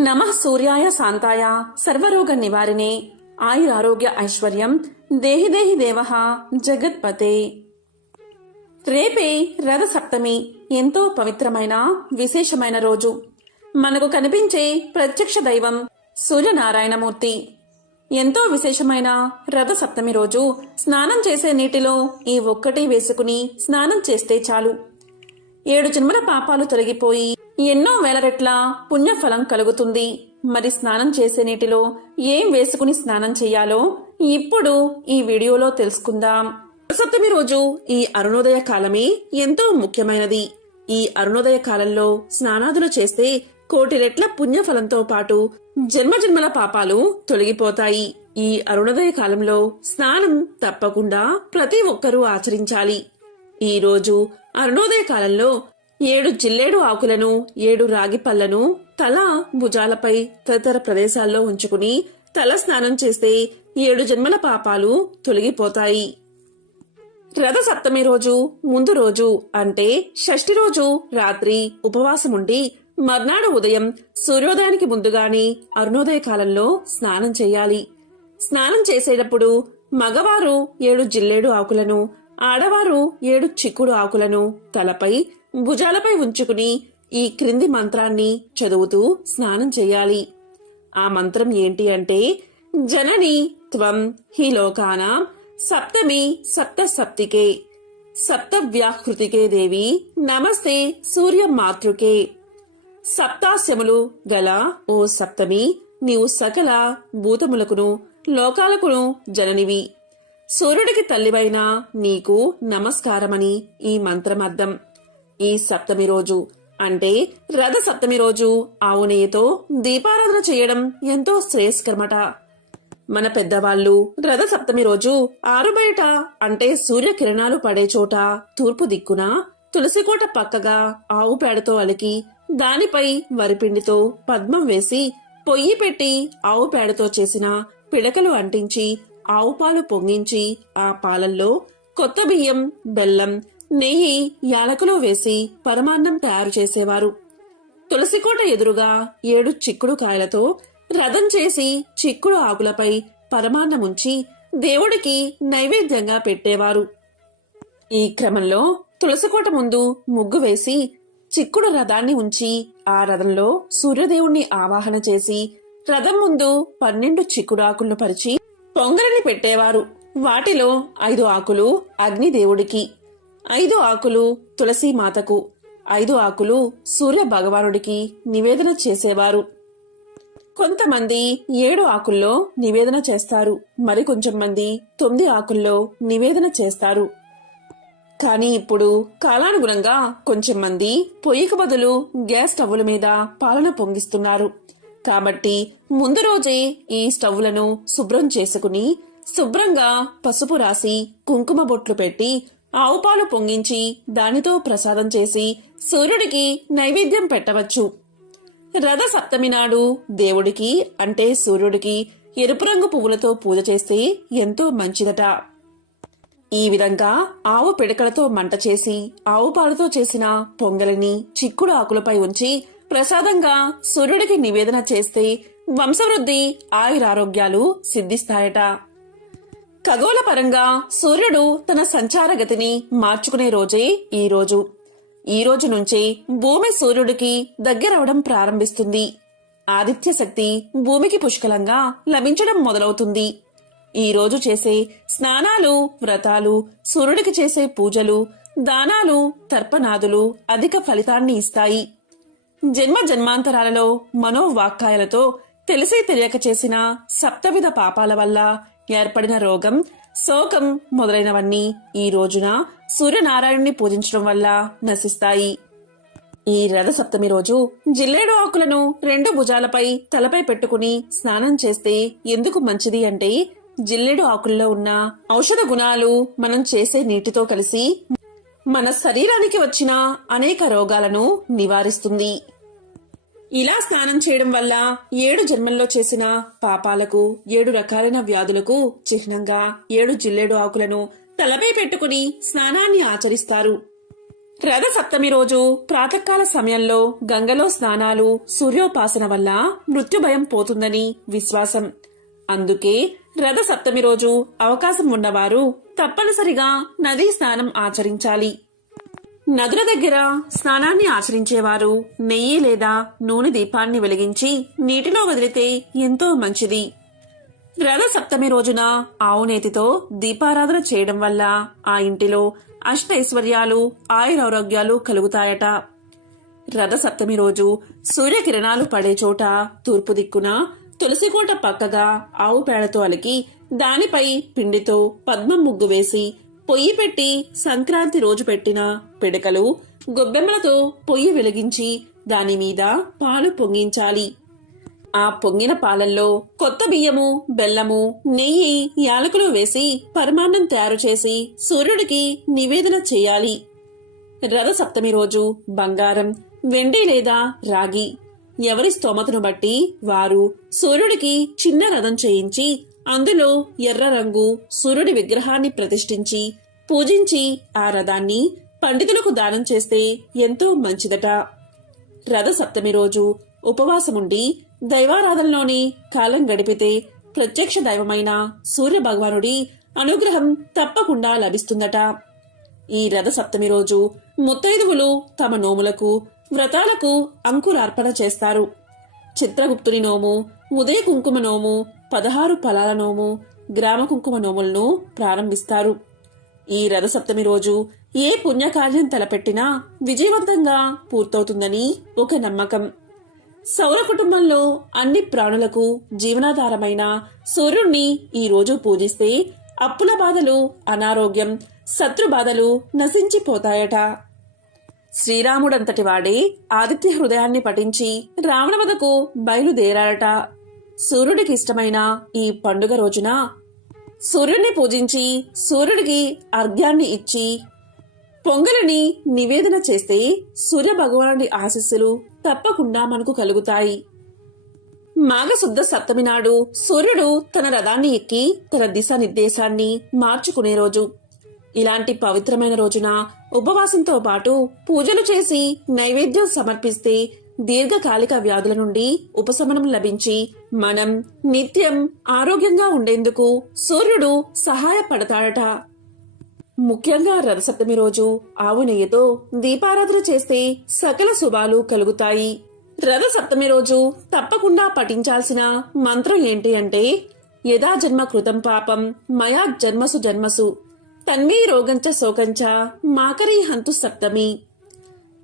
నమ సూర్యాయ శాంతాయ సర్వరోగ నివారిణే. ఆయురారోగ్య ఐశ్వర్యం దేహి దేహి దేవ జగత్పతే. రేపే రథ సప్తమి ఎంతో పవిత్రమైన విశేషమైన రోజు. మనకు కనిపించే ప్రత్యక్ష దైవం సూర్యనారాయణమూర్తి. ఎంతో విశేషమైన రథ సప్తమి రోజు స్నానం చేసే నీటిలో ఈ ఒక్కటి వేసుకుని స్నానం చేస్తే చాలు. ఏడు జన్మల పాపాలు తొలగిపోయి ఎన్నో వేల రెట్ల పుణ్యఫలం కలుగుతుంది. మరి స్నానం చేసే నీటిలో ఏం వేసుకుని స్నానం చేయాలో ఇప్పుడు ఈ వీడియోలో తెలుసుకుందాం. సప్తమి రోజు ఈ అరుణోదయ కాలమే ఎంతో ముఖ్యమైనది. ఈ అరుణోదయ కాలంలో స్నానాదులు చేస్తే కోటి రెట్ల పుణ్యఫలంతో పాటు జన్మజన్మల పాపాలు తొలగిపోతాయి. ఈ అరుణోదయ కాలంలో స్నానం తప్పకుండా ప్రతి ఒక్కరూ ఆచరించాలి. ఈ రోజు అరుణోదయ కాలంలో ఏడు జిల్లేడు ఆకులను ఏడు రాగి పళ్ళను తల భుజాలపై తదితర ప్రదేశాల్లో ఉంచుకుని తల స్నానం చేస్తే ఏడు జన్మల పాపాలు తొలగిపోతాయి. రథ సప్తమి రోజు ముందు రోజు అంటే షష్ఠి రోజు రాత్రి ఉపవాసం ఉండి మర్నాడు ఉదయం సూర్యోదయానికి ముందుగానే అరుణోదయ కాలంలో స్నానం చేయాలి. స్నానం చేసేటప్పుడు మగవారు ఏడు జిల్లేడు ఆకులను ఆడవారు ఏడు చిక్కుడు ఆకులను తలపై భుజాలపై ఉంచుకుని ఈ క్రింది మంత్రాన్ని చదువుతూ స్నానం చేయాలి. ఆ మంత్రం ఏంటి అంటే జనని త్వం హి లోకాన సప్తమి సప్త సప్తికే సప్త వ్యాహృతికే దేవి నమస్తే సూర్య మాతృకే. సప్తాశములు గల ఓ సప్తమి నీవు సకల భూతములకును లోకాలకును జననివి. సూర్యుడికి తల్లివైన నీకు నమస్కారమని ఈ మంత్రమర్థం. ఈ సప్తమి రోజు అంటే రథ సప్తమి రోజు ఆవు నెయ్యితో దీపారాధన చేయడం ఎంతో శ్రేయస్కరమట. మన పెద్దవాళ్ళు రథ సప్తమి రోజు ఆరుబయట అంటే సూర్యకిరణాలు పడే చోట తూర్పు దిక్కున తులసికోట పక్కగా ఆవు పేడతో అలికి దానిపై వరిపిండితో పద్మం వేసి పొయ్యి పెట్టి ఆవు పేడతో చేసిన పిడకలు అంటించి ఆవు పాలు పొంగించి ఆ పాలల్లో కొత్త బియ్యం బెల్లం నెయ్యి యాలకులు వేసి పరమాన్నం తయారు చేసేవారు. తులసికోట ఎదురుగా ఏడు చిక్కుడు కాయలతో రథం చేసి చిక్కుడు ఆకులపై పరమాన్నముంచి దేవుడికి నైవేద్యంగా పెట్టేవారు. ఈ క్రమంలో తులసికోట ముందు ముగ్గు వేసి చిక్కుడు రథాన్ని ఉంచి ఆ రథంలో సూర్యదేవుణ్ణి ఆవాహన చేసి రథం ముందు పన్నెండు చిక్కుడు ఆకులను పరిచి పొంగలిని పెట్టేవారు. వాటిలో ఐదు ఆకులు అగ్నిదేవుడికి. ఐదు ఆకులు తులసి మాతకు ఐదు ఆకులు సూర్య భగవానుడికి నివేదన చేసేవారు. కొంతమంది ఏడు ఆకుల్లో నివేదన చేస్తారు మరి కొంచెం మంది తొమ్మిది ఆకుల్లో నివేదన చేస్తారు. కానీ ఇప్పుడు కాలానుగుణంగా కొంచెం మంది పొయ్యికి బదులు గ్యాస్ స్టవ్వుల మీద పాలన పొంగిస్తున్నారు. కాబట్టి ముందు రోజే ఈ స్టవ్లను శుభ్రం చేసుకుని శుభ్రంగా పసుపు రాసి కుంకుమ బొట్లు పెట్టి ఆవు పాలు పొంగించి దానితో ప్రసాదం చేసి సూర్యుడికి నైవేద్యం పెట్టవచ్చు. రథ సప్తమి నాడు దేవుడికి అంటే సూర్యుడికి ఎరుపు రంగు పువ్వులతో పూజ చేస్తే ఎంతో మంచిదట. ఈ విధంగా ఆవు పిడకలతో మంట చేసి ఆవు పాలతో చేసిన పొంగలిని చిక్కుడు ఆకులపై ఉంచి ప్రసాదంగా సూర్యుడికి నివేదన చేస్తే వంశవృద్ధి ఆయురారోగ్యాలు సిద్ధిస్తాయట. ఖగోళ పరంగా సూర్యుడు తన సంచార గతిని మార్చుకునే రోజే ఈ రోజు. ఈ రోజు నుంచే భూమి సూర్యుడికి దగ్గరవడం ప్రారంభిస్తుంది. ఆదిత్య శక్తి భూమికి పుష్కలంగా లభించడం మొదలవుతుంది. ఈ రోజు చేసే స్నానాలు వ్రతాలు సూర్యుడికి చేసే పూజలు దానాలు తర్పణాదులు అధిక ఫలితాన్ని ఇస్తాయి. జన్మ జన్మాంతరాలలో మనోవాక్కాయలతో తెలిసి తెలియక చేసిన సప్తవిధ పాపాల వల్ల ఏర్పడిన రోగం శోకం మొదలైనవన్నీ ఈ రోజున సూర్యనారాయణుని పూజించడం వల్ల నశిస్తాయి. ఈ రథ సప్తమి రోజు జిల్లేడు ఆకులను రెండు భుజాలపై తలపై పెట్టుకుని స్నానం చేస్తే ఎందుకు మంచిది అంటే జిల్లేడు ఆకుల్లో ఉన్న ఔషధ గుణాలు మనం చేసే నీటితో కలిసి మన శరీరానికి వచ్చిన అనేక రోగాలను నివారిస్తుంది. ఇలా స్నానం చేయడం వల్ల ఏడు జన్మల్లో చేసిన పాపాలకు ఏడు రకాలైన వ్యాధులకు చిహ్నంగా ఏడు జిల్లేడు ఆకులను తలపై పెట్టుకుని స్నానాన్ని ఆచరిస్తారు. రథ సప్తమి రోజు ప్రాతకాల సమయంలో గంగలో స్నానాలు సూర్యోపాసన వల్ల మృత్యుభయం పోతుందని విశ్వాసం. అందుకే రథ సప్తమి రోజు అవకాశం ఉన్నవారు తప్పనిసరిగా నదీ స్నానం ఆచరించాలి. నదుల దగ్గర స్నానాన్ని ఆచరించేవారు. నెయ్యి లేదా నూనె దీపాన్ని వెలిగించి నీటిలో వదిలితే ఎంతో మంచిది. రథ సప్తమి రోజున ఆవునేతితో దీపారాధన చేయడం వల్ల ఆ ఇంటిలో అష్టైశ్వర్యాలు ఆయురారోగ్యాలు కలుగుతాయట. రథ సప్తమి రోజు సూర్యకిరణాలు పడే చోట తూర్పు దిక్కున తులసికోట పక్కగా ఆవు పేడతో అలికి దానిపై పిండితో పద్మం ముగ్గు వేసి పొయ్యి పెట్టి సంక్రాంతి రోజు పెట్టిన పిడకలు గొబ్బెమ్మలతో పొయ్యి వెలిగించి దాని మీద పాలు పొంగించాలి. ఆ పొంగిన పాలల్లో కొత్త బియ్యము బెల్లము నెయ్యి యాలకులు వేసి పరమాన్నం తయారు చేసి సూర్యుడికి నివేదన చేయాలి. రథ సప్తమి రోజు బంగారం వెండి లేదా రాగి. ఎవరి స్తోమతను బట్టి వారు సూర్యుడికి చిన్న రథం చేయించి అందులో ఎర్ర రంగు సూర్యుడి విగ్రహాన్ని ప్రతిష్ఠించి పూజించి ఆ రథాన్ని పండితులకు దానం చేస్తే ఎంతో మంచిదట. రథ సప్తమి రోజు ఉపవాసముండి దైవారాధనలోనే కాలం గడిపితే ప్రత్యక్ష దైవమైన సూర్య భగవానుడి అనుగ్రహం తప్పకుండా లభిస్తుందట. ఈ రథ సప్తమి రోజు ముత్తైదువులు తమ నోములకు వ్రతాలకు అంకురార్పణ చేస్తారు. చిత్రగుప్తుని నోము ఉదయ కుంకుమ నోము పదహారు ఫలాల నోము గ్రామ కుంకుమ నోములను ప్రారంభిస్తారు. ఈ రథ సప్తమి రోజు ఏ పుణ్యకార్యం తలపెట్టినా విజయవంతంగా పూర్తవుతుందని ఒక నమ్మకం. సౌర కుటుంబంలో అన్ని ప్రాణులకు జీవనాధారమైన సూర్యుణ్ణి ఈ రోజు పూజిస్తే అప్పుల బాధలు అనారోగ్యం శత్రు బాధలు నశించిపోతాయట. శ్రీరాముడంతటి వాడే ఆదిత్య హృదయాన్ని పఠించి రావణవదకు బయలుదేరాడట సూర్యుడికి ఇష్టమైన ఈ పండుగ రోజున సూర్యుడిని పూజించి సూర్యుడికి అర్ఘ్యాన్ని ఇచ్చి పొంగలిని నివేదన చేస్తే సూర్య భగవానుడి ఆశీస్సులు తప్పకుండా మనకు కలుగుతాయి. మాఘశుద్ధ సప్తమి నాడు సూర్యుడు తన రథాన్ని ఎక్కి తన దిశానిర్దేశాన్ని మార్చుకునే రోజు. ఇలాంటి పవిత్రమైన రోజున ఉపవాసంతో పాటు పూజలు చేసి నైవేద్యం సమర్పిస్తే దీర్ఘకాలిక వ్యాధుల నుండి ఉపశమనం లభించి మనం నిత్యం ఆరోగ్యంగా ఉండేందుకు సూర్యుడు సహాయపడతాడట. ముఖ్యంగా రథసప్తమి రోజు ఆవు నెయ్యితో దీపారాధన చేస్తే సకల శుభాలు కలుగుతాయి. రథ సప్తమి రోజు తప్పకుండా పఠించాల్సిన మంత్రం ఏంటి అంటే యథా జన్మ కృతం పాపం మయా జన్మసు జన్మసు తన్వీ రోగంచ శోకంచ మాకరీ హంతు సప్తమి.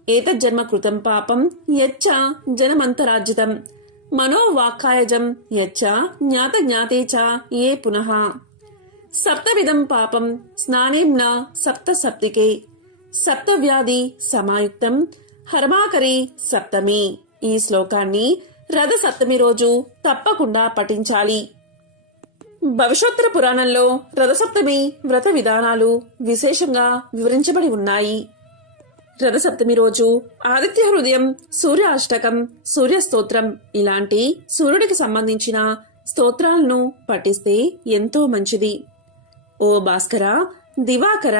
ఏతజ్జన్మ కృతం పాపం యచ్చ జనమంతరాజితం మనోవాక్కాయజం యచ్చ జ్ఞాత జ్ఞాతే చ ఏ పునః. సప్తవిధం పాపం స్నానేంన సప్త సప్తికే సప్తవ్యాధి సమాయుక్తం హర్మాకరి సప్తమి. ఈ శ్లోకాన్ని రథ సప్తమి రోజు తప్పకుండా పఠించాలి. భవిష్యోత్తర పురాణంలో రథసప్తమి వ్రత విధానాలు విశేషంగా వివరించబడి ఉన్నాయి. రథసప్తమి రోజు ఆదిత్య హృదయం సూర్య అష్టకం సూర్య స్తోత్రం ఇలాంటి సూర్యుడికి సంబంధించిన స్తోత్రాలను పఠిస్తే ఎంతో మంచిది. ఓ భాస్కర దివాకర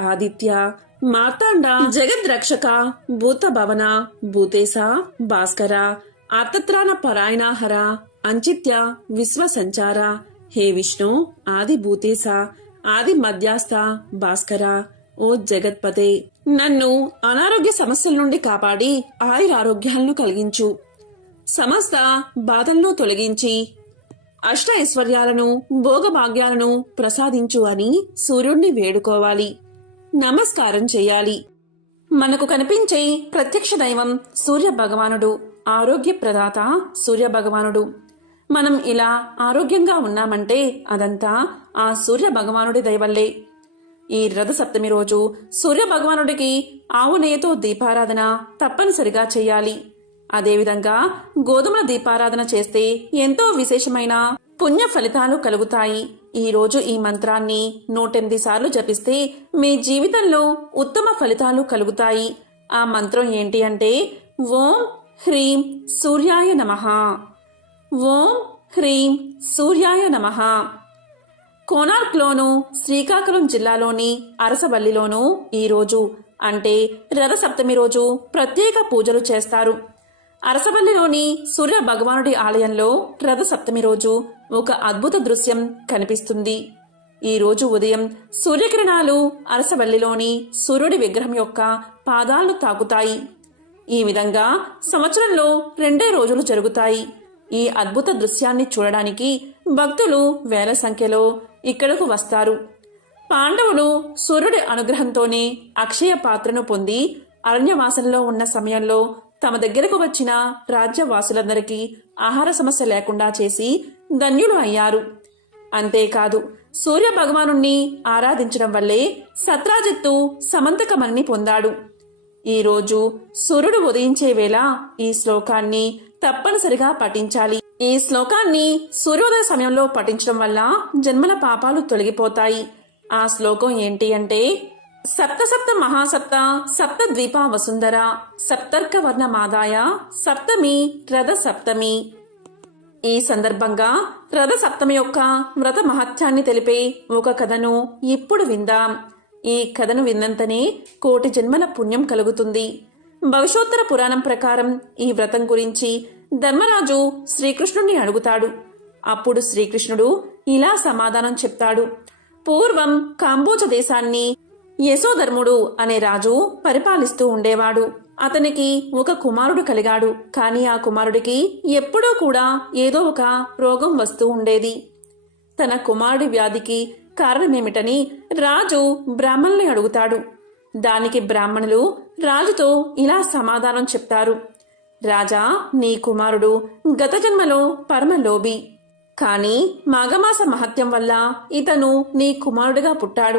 ఆదిత్య మార్తాండ జగద్రక్షక భూత భవన భూతేశ భాస్కర ఆర్తత్రాణ పరాయణాహర అంచిత్య విశ్వసంచార హే విష్ణు ఆది భూతేశ ఆది మధ్యాస్థ భాస్కర ఓ జగత్పతే. నన్ను అనారోగ్య సమస్యల నుండి కాపాడి ఆయురారోగ్యాలను కలిగించు. సమస్త బాధలను తొలగించి అష్ట ఐశ్వర్యాలను భోగభాగ్యాలను ప్రసాదించు అని సూర్యుణ్ణి వేడుకోవాలి. నమస్కారం చేయాలి. మనకు కనిపించే ప్రత్యక్ష దైవం సూర్య భగవానుడు ఆరోగ్య ప్రదాత సూర్య భగవానుడు మనం ఇలా ఆరోగ్యంగా ఉన్నామంటే అదంతా ఆ సూర్య భగవానుడి దయవల్లే. ఈ రథ సప్తమి రోజు సూర్య భగవానుడికి ఆవు నెయ్యితో దీపారాధన తప్పనిసరిగా చేయాలి. అదేవిధంగా గోధుమల దీపారాధన చేస్తే ఎంతో విశేషమైన పుణ్య ఫలితాలు కలుగుతాయి. ఈ రోజు ఈ మంత్రాన్ని నూటెనిమిది సార్లు జపిస్తే మీ జీవితంలో ఉత్తమ ఫలితాలు కలుగుతాయి. ఆ మంత్రం ఏంటి అంటే ఓం హ్రీం సూర్యాయ నమః. ఓం హ్రీం సూర్యాయ నమః. కోనార్క్లోను శ్రీకాకుళం జిల్లాలోని అరసవల్లిలోనూ ఈరోజు అంటే రథసప్తమి రోజు ప్రత్యేక పూజలు చేస్తారు. అరసవల్లిలోని సూర్య భగవానుడి ఆలయంలో రథసప్తమి రోజు ఒక అద్భుత దృశ్యం కనిపిస్తుంది. ఈ రోజు ఉదయం సూర్యకిరణాలు అరసవల్లిలోని సూర్యుడి విగ్రహం యొక్క పాదాలను తాకుతాయి. ఈ విధంగా సంవత్సరంలో రెండే రోజులు జరుగుతాయి. ఈ అద్భుత దృశ్యాన్ని చూడడానికి భక్తులు వేల సంఖ్యలో ఇక్కడకు వస్తారు. పాండవులు సూర్యుడి అనుగ్రహంతోనే అక్షయ పాత్రను పొంది అరణ్యవాసంలో ఉన్న సమయంలో తమ దగ్గరకు వచ్చిన రాజ్యవాసులందరికీ ఆహార సమస్య లేకుండా చేసి ధన్యులు అయ్యారు. అంతేకాదు సూర్య భగవాను ఆరాధించడం వల్లే సత్రాజిత్తు సమంతకమణిని పొందాడు. ఈరోజు సూర్యుడు ఉదయించే వేళ ఈ శ్లోకాన్ని తప్పనిసరిగా పఠించాలి. ఈ శ్లోకాన్ని సూర్యోదయ సమయంలో పఠించడం వల్ల జన్మల పాపాలు తొలగిపోతాయి. ఆ శ్లోకం ఏంటి అంటే సప్త సప్త మహాసప్త సప్త ద్వీప వసుంధర సప్తర్క వర్ణ మాదాయ సప్తమి రథ సప్తమి ఈ సందర్భంగా రథ సప్తమి యొక్క వ్రత మహత్యాన్ని తెలిపే ఒక కథను ఇప్పుడు విందాం. ఈ కథను విన్నంతనే కోటి జన్మల పుణ్యం కలుగుతుంది. భవిష్యోత్తర పురాణం ప్రకారం ఈ వ్రతం గురించి ధర్మరాజు శ్రీకృష్ణుడిని అడుగుతాడు. అప్పుడు శ్రీకృష్ణుడు ఇలా సమాధానం చెప్తాడు. పూర్వం కాంబోజ దేశాన్ని యశోధర్ముడు అనే రాజు పరిపాలిస్తూ ఉండేవాడు. అతనికి ఒక కుమారుడు కలిగాడు. కాని ఆ కుమారుడికి ఎప్పుడూ కూడా ఏదో ఒక రోగం వస్తూ ఉండేది. తన కుమారుడి వ్యాధికి కారణమేమిటని రాజు బ్రాహ్మణుల్ని అడుగుతాడు. దానికి బ్రాహ్మణులు రాజుతో ఇలా సమాధానం చెప్తారు. రాజా నీ కుమారుడు గత జన్మలో పరమలోభి. కాని మాఘమాస మహత్యం వల్ల ఇతను నీ కుమారుడిగా పుట్టాడు.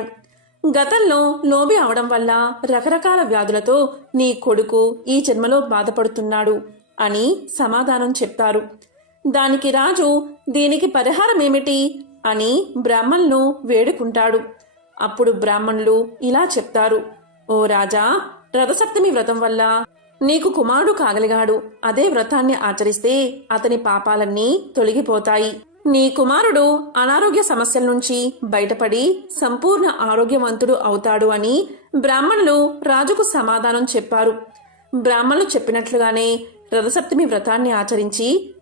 గతంలో లోబి అవడం వల్ల రకరకాల వ్యాధులతో నీ కొడుకు ఈ జన్మలో బాధపడుతున్నాడు అని సమాధానం చెప్తారు. దానికి రాజు దీనికి పరిహారం ఏమిటి? అని బ్రాహ్మణులు వేడుకుంటాడు. అప్పుడు బ్రాహ్మణులు ఇలా చెప్తారు. ఓ రాజా రథసప్తమి వ్రతం వల్ల నీకు కుమారుడు కాగలిగాడు. అదే వ్రతాన్ని ఆచరిస్తే అతని పాపాలన్నీ తొలగిపోతాయి. నీ కుమారుడు అనారోగ్య సమస్యల నుంచి బయటపడి సంపూర్ణ ఆరోగ్యవంతుడు అవుతాడు అని బ్రాహ్మణులు రాజుకు సమాధానం చెప్పారు. బ్రాహ్మణులు చెప్పినట్లుగానే రథసప్తమి వ్రతాన్ని ఆచరించి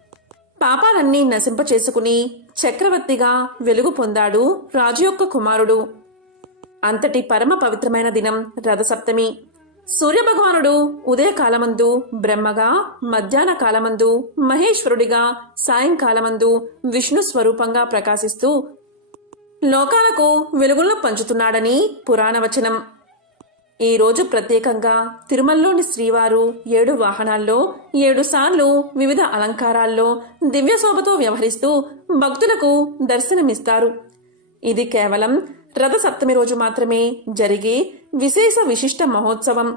పాపాలన్నీ నశింపచేసుకుని చక్రవర్తిగా వెలుగు పొందాడు రాజు యొక్క కుమారుడు. అంతటి పరమ పవిత్రమైన దినం రథసప్తమి. సూర్యభగవానుడు ఉదయకాలమందు బ్రహ్మగా మధ్యాహ్న కాలమందు మహేశ్వరుడిగా సాయంకాలమందు విష్ణు స్వరూపంగా ప్రకాశిస్తూ లోకాలకు వెలుగులను పంచుతున్నాడని పురాణవచనం. ఈ రోజు ప్రత్యేకంగా తిరుమలలోని శ్రీవారు ఏడు వాహనాల్లో ఏడు సార్లు వివిధ అలంకారాల్లో దివ్యశోభతో వ్యవహరిస్తూ భక్తులకు దర్శనమిస్తారు. ఇది కేవలం రథ సప్తమి రోజు మాత్రమే జరిగే విశేష విశిష్ట మహోత్సవం.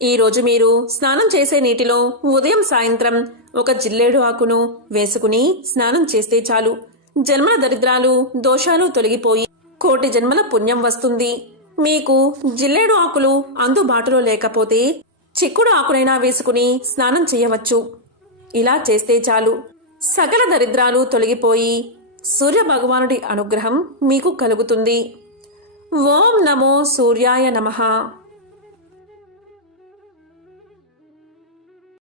ఈ రోజు మీరు స్నానం చేసే నీటిలో ఉదయం సాయంత్రం ఒక జిల్లేడు ఆకును వేసుకుని స్నానం చేస్తే చాలు. జన్మల దరిద్రాలు దోషాలు తొలగిపోయి కోటి జన్మల పుణ్యం వస్తుంది. మీకు జిల్లేడు ఆకులు అందుబాటులో లేకపోతే చిక్కుడు ఆకునైనా వేసుకుని స్నానం చేయవచ్చు. ఇలా చేస్తే చాలు. సకల దరిద్రాలు తొలగిపోయి సూర్య భగవానుడి అనుగ్రహం మీకు కలుగుతుంది. ఓం నమో సూర్యాయ నమః.